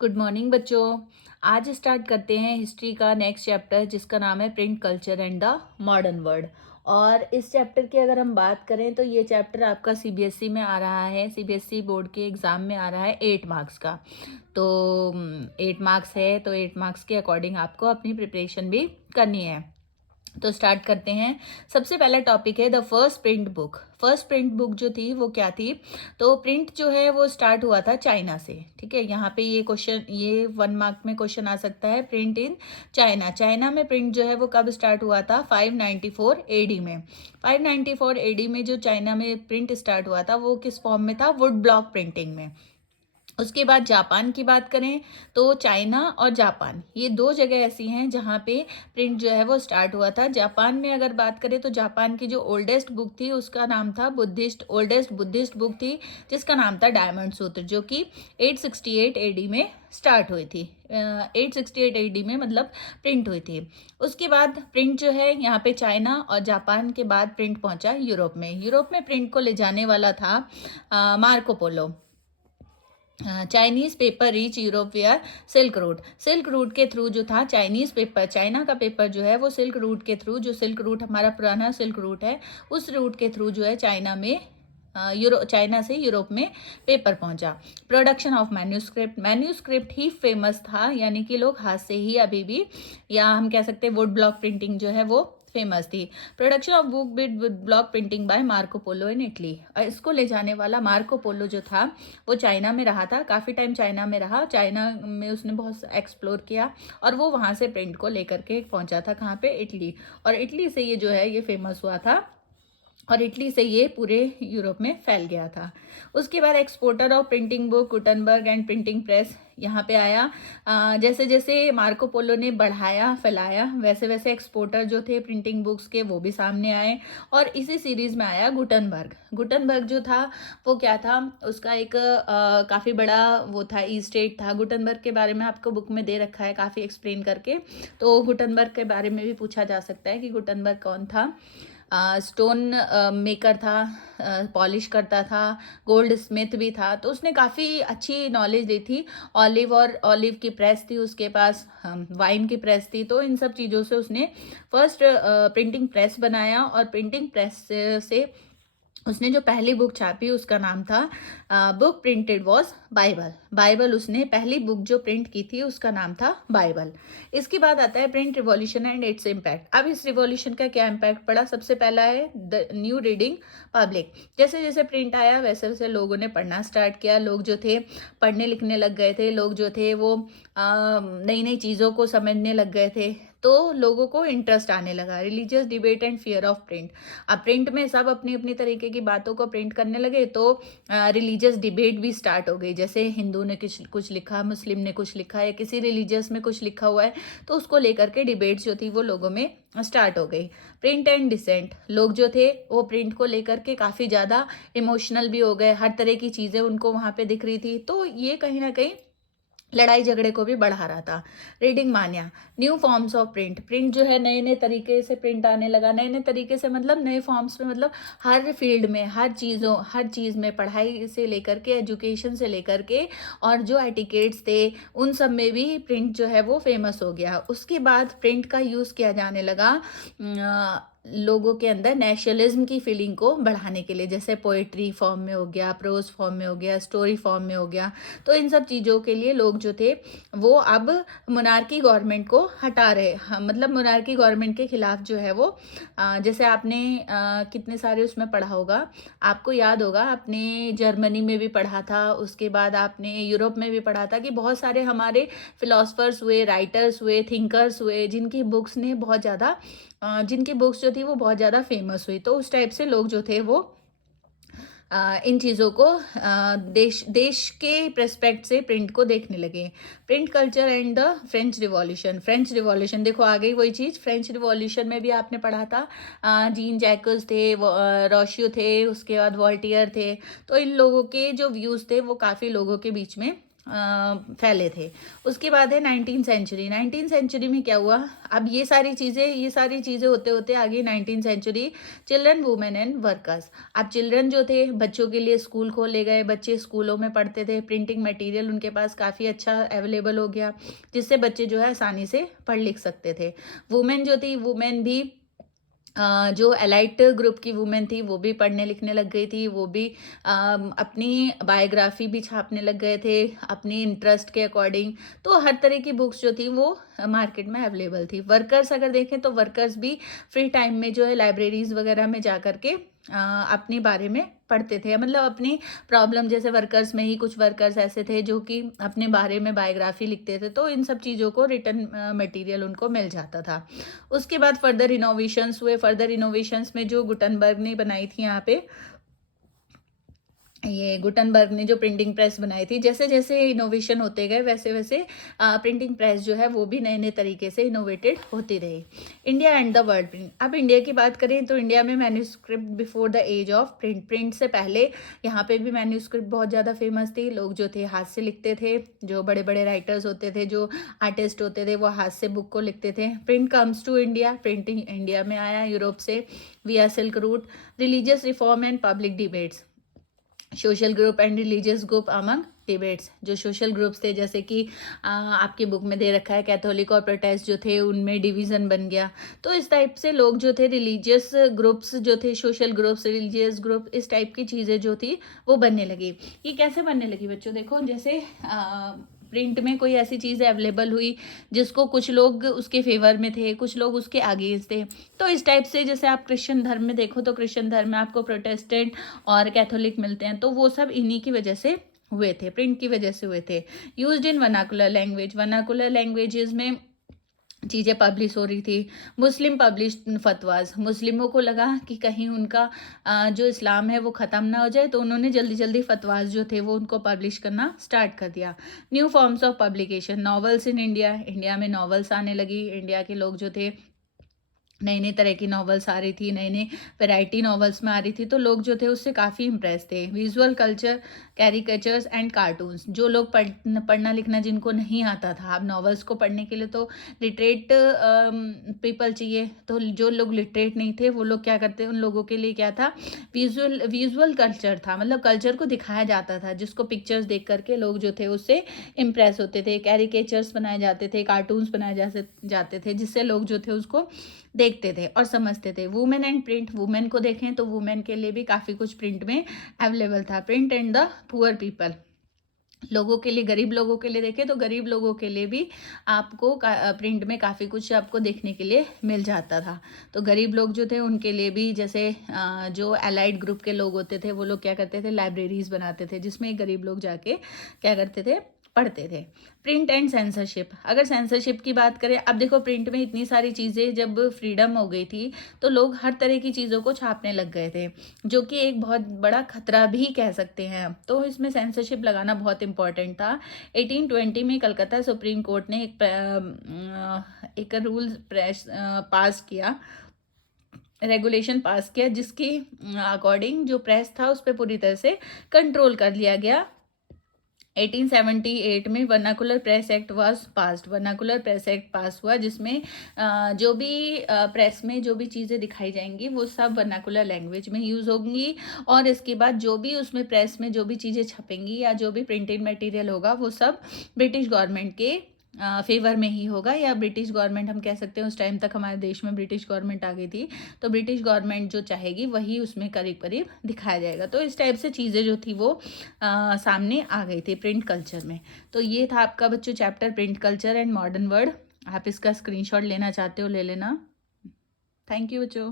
Good morning बच्चों। आज start करते हैं हिस्ट्री का नेक्स्ट चैप्टर जिसका नाम है print culture and the modern world. और इस चैप्टर की अगर हम बात करें तो ये चैप्टर आपका सीबीएसई में आ रहा है, सीबीएसई बोर्ड के एग्ज़ाम में आ रहा है 8 मार्क्स का। तो 8 मार्क्स है तो 8 मार्क्स के अकॉर्डिंग आपको अपनी प्रिपरेशन भी करनी है। तो स्टार्ट करते हैं। सबसे पहला टॉपिक है the first print book. First print book जो थी वो क्या थी? तो प्रिंट जो है वो स्टार्ट हुआ था चाइना से। ठीक है, यहाँ पे ये क्वेश्चन, ये 1 मार्क में क्वेश्चन आ सकता है। प्रिंट इन चाइना, चाइना में प्रिंट जो है वो कब स्टार्ट हुआ था? 594 एडी में। 594 एडी में जो चाइना में प्रिंट स्टार्ट हुआ था वो किस फॉर्म में था? वुड ब्लॉक प्रिंटिंग में। उसके बाद जापान की बात करें तो चाइना और जापान ये दो जगह ऐसी हैं जहाँ पे प्रिंट जो है वो स्टार्ट हुआ था। जापान में अगर बात करें तो जापान की जो ओल्डेस्ट बुक थी उसका नाम था ओल्डेस्ट बुद्धिस्ट बुक थी जिसका नाम था डायमंड सूत्र, जो कि 868 एडी में स्टार्ट हुई थी। 868 एडी में मतलब प्रिंट हुई थी। उसके बाद प्रिंट जो है यहाँ पे चाइना और जापान के बाद प्रिंट पहुंचा यूरोप में। यूरोप में प्रिंट को ले जाने वाला था Marco Polo. Chinese paper reach Europe wear silk route. Silk route के थ्रू जो था चाइनीज पेपर, चाइना का पेपर जो है वो सिल्क रूट के थ्रू, जो सिल्क रूट हमारा पुराना सिल्क रूट है उस रूट के थ्रू जो है चाइना में चाइना से यूरोप में पेपर पहुंचा। Production of manuscript, manuscript he famous था, यानी कि लोग हाथ से ही अभी भी, या हम कह सकते हैं वुड ब्लॉक प्रिंटिंग जो है वो फेमस थी। Production of book with block printing by Marco Polo in Italy. इसको ले जाने वाला मार्को पोलो जो था वो चाइना में रहा था, काफ़ी टाइम चाइना में रहा। चाइना में उसने बहुत एक्सप्लोर किया और वो वहाँ से प्रिंट को लेकर के पहुँचा था कहाँ पे? इटली। और इटली से ये जो है ये फेमस हुआ था और इटली से ये पूरे यूरोप में फैल गया था। उसके बाद exporter of printing book Gutenberg and printing press यहाँ पे आया। जैसे जैसे मार्को पोलो ने बढ़ाया फैलाया वैसे वैसे एक्सपोर्टर जो थे प्रिंटिंग बुक्स के वो भी सामने आए। और इसी सीरीज में आया गुटनबर्ग। गुटनबर्ग जो था वो क्या था? उसका एक काफ़ी बड़ा वो था, ई स्टेट था। गुटनबर्ग के बारे में आपको बुक में दे रखा है काफ़ी एक्सप्लेन करके। तो गुटनबर्ग के बारे में भी पूछा जा सकता है कि गुटनबर्ग कौन था। स्टोन मेकर था, पॉलिश करता था, गोल्ड स्मिथ भी था, तो उसने काफ़ी अच्छी नॉलेज दी थी। ऑलिव की प्रेस थी उसके पास, वाइन की प्रेस थी। तो इन सब चीज़ों से उसने फर्स्ट प्रिंटिंग प्रेस बनाया और प्रिंटिंग प्रेस से उसने जो पहली बुक छापी उसका नाम था book printed was Bible. Bible उसने पहली बुक जो प्रिंट की थी उसका नाम था बाइबल। इसके बाद आता है print revolution and its impact. अब इस रिवॉल्यूशन का क्या इम्पैक्ट पड़ा? सबसे पहला है द न्यू रीडिंग पब्लिक। जैसे जैसे प्रिंट आया वैसे वैसे लोगों ने पढ़ना स्टार्ट किया। लोग जो थे पढ़ने लिखने लग गए थे, लोग जो थे वो नई नई चीज़ों को समझने लग गए थे। तो लोगों को इंटरेस्ट आने लगा। Religious debate and fear of print. अब प्रिंट में सब अपनी अपनी तरीके की बातों को प्रिंट करने लगे तो रिलीजियस डिबेट भी स्टार्ट हो गई। जैसे हिंदू ने कुछ लिखा, मुस्लिम ने कुछ लिखा, या किसी रिलीजियस में कुछ लिखा हुआ है तो उसको लेकर के डिबेट्स जो थी वो लोगों में स्टार्ट हो गई। प्रिंट एंड डिसेंट, लोग जो थे वो प्रिंट को लेकर के काफ़ी ज़्यादा इमोशनल भी हो गए। हर तरह की चीज़ें उनको वहाँ पे दिख रही थी, तो ये कहीं ना कहीं लड़ाई झगड़े को भी बढ़ा रहा था। रीडिंग मानिया, new forms of print. Print जो है नए नए तरीके से प्रिंट आने लगा। नए नए तरीके से मतलब नए फॉर्म्स में, मतलब हर फील्ड में, हर चीज़ में, पढ़ाई से लेकर के, एजुकेशन से लेकर के, और जो एटिकेट्स थे उन सब में भी प्रिंट जो है वो फेमस हो गया। उसके बाद प्रिंट का यूज़ किया जाने लगा लोगों के अंदर नेशनलिज्म की फीलिंग को बढ़ाने के लिए। जैसे पोएट्री फॉर्म में हो गया, प्रोज फॉर्म में हो गया, स्टोरी फॉर्म में हो गया। तो इन सब चीज़ों के लिए लोग जो थे वो अब मोनार्की गवर्नमेंट को हटा रहे, मतलब मोनार्की गवर्नमेंट के खिलाफ जो है वो जैसे आपने कितने सारे उसमें पढ़ा होगा, आपको याद होगा, आपने जर्मनी में भी पढ़ा था, उसके बाद आपने यूरोप में भी पढ़ा था कि बहुत सारे हमारे फिलोसफर्स हुए, राइटर्स हुए, थिंकर्स हुए जिनकी बुक्स ने बहुत ज़्यादा जिनकी बुक्स जो थी वो बहुत ज़्यादा फेमस हुई। तो उस टाइप से लोग जो थे वो इन चीज़ों को देश देश के प्रेस्पेक्ट से प्रिंट को देखने लगे। Print culture and the French revolution. French revolution देखो आ गई वही चीज़। फ्रेंच रिवॉल्यूशन में भी आपने पढ़ा था जीन जैकस थे, रोशियो थे, उसके बाद वॉल्टियर थे। तो इन लोगों के जो व्यूज़ थे वो काफ़ी लोगों के बीच में फैले थे। उसके बाद है 19th सेंचुरी। 19th सेंचुरी में क्या हुआ, अब ये सारी चीज़ें होते होते आगे 19th century, children, women and workers. अब चिल्ड्रन जो थे, बच्चों के लिए स्कूल खोले गए, बच्चे स्कूलों में पढ़ते थे, प्रिंटिंग मटेरियल उनके पास काफ़ी अच्छा अवेलेबल हो गया, जिससे बच्चे जो है आसानी से पढ़ लिख सकते थे। वुमेन जो थी, वुमेन भी जो एलाइट ग्रुप की वुमेन थी वो भी पढ़ने लिखने लग गई थी, वो भी अपनी बायोग्राफी भी छापने लग गए थे अपनी इंटरेस्ट के अकॉर्डिंग। तो हर तरह की बुक्स जो थी वो मार्केट में अवेलेबल थी। वर्कर्स अगर देखें तो वर्कर्स भी फ्री टाइम में जो है लाइब्रेरीज वगैरह में जा कर के अपने बारे में पढ़ते थे, मतलब अपनी प्रॉब्लम, जैसे वर्कर्स में ही कुछ वर्कर्स ऐसे थे जो कि अपने बारे में बायोग्राफी लिखते थे, तो इन सब चीज़ों को रिटर्न मटेरियल उनको मिल जाता था। उसके बाद फर्दर इनोवेशंस हुए। फर्दर इनोवेशंस में जो गुटनबर्ग ने बनाई थी यहाँ पे, ये गुटनबर्ग ने जो प्रिंटिंग प्रेस बनाई थी, जैसे जैसे इनोवेशन होते गए वैसे वैसे प्रिंटिंग प्रेस जो है वो भी नए नए तरीके से इनोवेटेड होती रही। India and the world print. अब इंडिया की बात करें तो इंडिया में manuscript before the age of print. Print से पहले यहाँ पे भी मैन्यूस्क्रिप्ट बहुत ज़्यादा फेमस थी। लोग जो थे हाथ से लिखते थे, जो बड़े बड़े राइटर्स होते थे, जो आर्टिस्ट होते थे, वो हाथ से बुक को लिखते थे। Print comes to India. Printing India में आया यूरोप से via silk route. Religious reform and public debates. Social group and religious group among debates. जो सोशल ग्रुप्स थे, जैसे कि आपकी बुक में दे रखा है कैथोलिक और प्रोटेस्ट जो थे उनमें डिवीज़न बन गया। तो इस टाइप से लोग जो थे, रिलीजियस ग्रुप्स जो थे, सोशल ग्रुप्स, रिलीजियस ग्रुप, इस टाइप की चीज़ें जो थी वो बनने लगी। ये कैसे बनने लगी बच्चों, देखो जैसे प्रिंट में कोई ऐसी चीज़ अवेलेबल हुई जिसको कुछ लोग उसके फेवर में थे, कुछ लोग उसके अगेंस्ट थे। तो इस टाइप से, जैसे आप क्रिश्चियन धर्म में देखो तो क्रिश्चियन धर्म में आपको प्रोटेस्टेंट और कैथोलिक मिलते हैं, तो वो सब इन्हीं की वजह से हुए थे, प्रिंट की वजह से हुए थे। Used in vernacular language. Vernacular languages में चीज़ें पब्लिश हो रही थी। मुस्लिम पब्लिश फतवाज। मुस्लिमों को लगा कि कहीं उनका जो इस्लाम है वो ख़त्म ना हो जाए, तो उन्होंने जल्दी जल्दी फतवाज जो थे वो उनको पब्लिश करना स्टार्ट कर दिया। New forms of publication. Novels in India. India में नॉवेल्स आने लगी। इंडिया के लोग जो थे, नई नई तरह की नॉवेल्स आ रही थी, नई नई वैरायटी नॉवेल्स में आ रही थी, तो लोग जो थे उससे काफ़ी इम्प्रेस थे। Visual culture, caricatures and cartoons. जो लोग पढ़ना लिखना जिनको नहीं आता था, अब नॉवेल्स को पढ़ने के लिए तो लिटरेट पीपल चाहिए, तो जो लोग लिटरेट नहीं थे वो लोग क्या करते, उन लोगों के लिए क्या था, विजुअल कल्चर था, मतलब कल्चर को दिखाया जाता था, जिसको पिक्चर्स देख करके लोग जो थे उससे इम्प्रेस होते थे। कैरिकेचर्स बनाए जाते थे, कार्टून्स बनाए जाते थे, जिससे लोग जो थे उसको देखते थे और समझते थे। Women and print. वुमेन को देखें तो वुमेन के लिए भी काफ़ी कुछ प्रिंट में अवेलेबल था। Print and the poor people. लोगों के लिए, गरीब लोगों के लिए देखें तो गरीब लोगों के लिए भी आपको प्रिंट में काफ़ी कुछ आपको देखने के लिए मिल जाता था। तो गरीब लोग जो थे उनके लिए भी, जैसे जो एलाइड ग्रुप के लोग होते थे वो लोग क्या करते थे, लाइब्रेरीज बनाते थे जिसमें गरीब लोग जाके क्या करते थे, पढ़ते थे। Print and censorship. अगर सेंसरशिप की बात करें, अब देखो प्रिंट में इतनी सारी चीज़ें जब फ्रीडम हो गई थी तो लोग हर तरह की चीज़ों को छापने लग गए थे, जो कि एक बहुत बड़ा खतरा भी कह सकते हैं। तो इसमें सेंसरशिप लगाना बहुत इंपॉर्टेंट था। 1820 में कलकत्ता सुप्रीम कोर्ट ने एक रूल पास किया, रेगुलेशन पास किया, जिसके अकॉर्डिंग जो प्रेस था उस पर पूरी तरह से कंट्रोल कर लिया गया। 1878 में vernacular press act was passed. Vernacular press act पास हुआ, जिसमें जो भी प्रेस में जो भी चीज़ें दिखाई जाएंगी वो सब वर्नाकुलर लैंग्वेज में यूज़ होंगी, और इसके बाद जो भी उसमें प्रेस में जो भी चीज़ें छपेंगी या जो भी प्रिंटेड मटेरियल होगा वो सब ब्रिटिश गवर्नमेंट के फेवर में ही होगा, या ब्रिटिश गवर्नमेंट हम कह सकते हैं। उस टाइम तक हमारे देश में ब्रिटिश गवर्नमेंट आ गई थी, तो ब्रिटिश गवर्नमेंट जो चाहेगी वही उसमें करीब करीब दिखाया जाएगा। तो इस टाइप से चीज़ें जो थी वो सामने आ गई थी प्रिंट कल्चर में। तो ये था आपका बच्चों chapter print culture and modern world. आप इसका स्क्रीनशॉट लेना चाहते हो ले लेना। थैंक यू बच्चों।